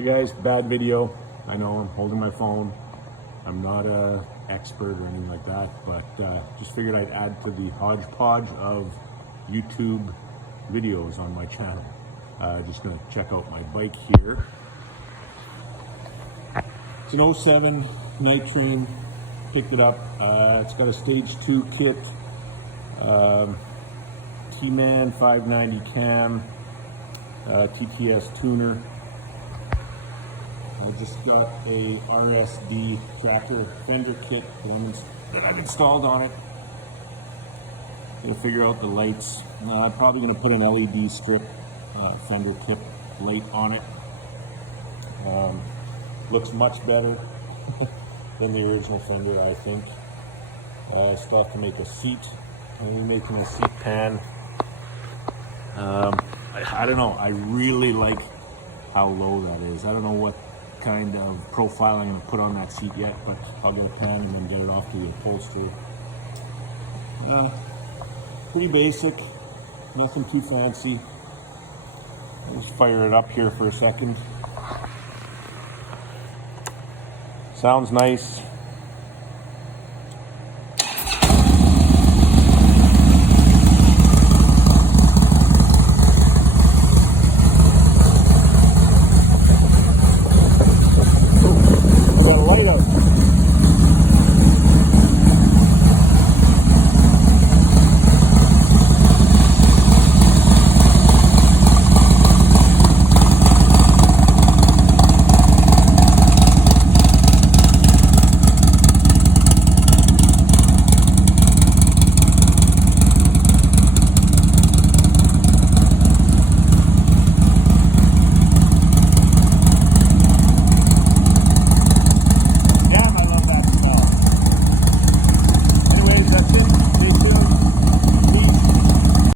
Hey guys, bad video. I know I'm holding my phone. I'm not an expert or anything like that, but just figured I'd add to the hodgepodge of YouTube videos on my channel. Just gonna check out my bike here. It's an 07 Nitrogen. Picked it up. It's got a stage 2 kit, tman 590 cam, TTS tuner. I just got a RSD tracker fender kit, the one that I've installed on it. Gonna figure out the lights. I'm probably gonna put an LED strip fender tip light on it. Looks much better than the original fender, I think. Still have to make a seat. I'm making a seat pan. I don't know. I really like how low that is. I don't know what kind of profile I'm going to put on that seat yet, but I'll get a pan and then get it off to the upholstery. Pretty basic, nothing too fancy. I'll just fire it up here for a second. Sounds nice.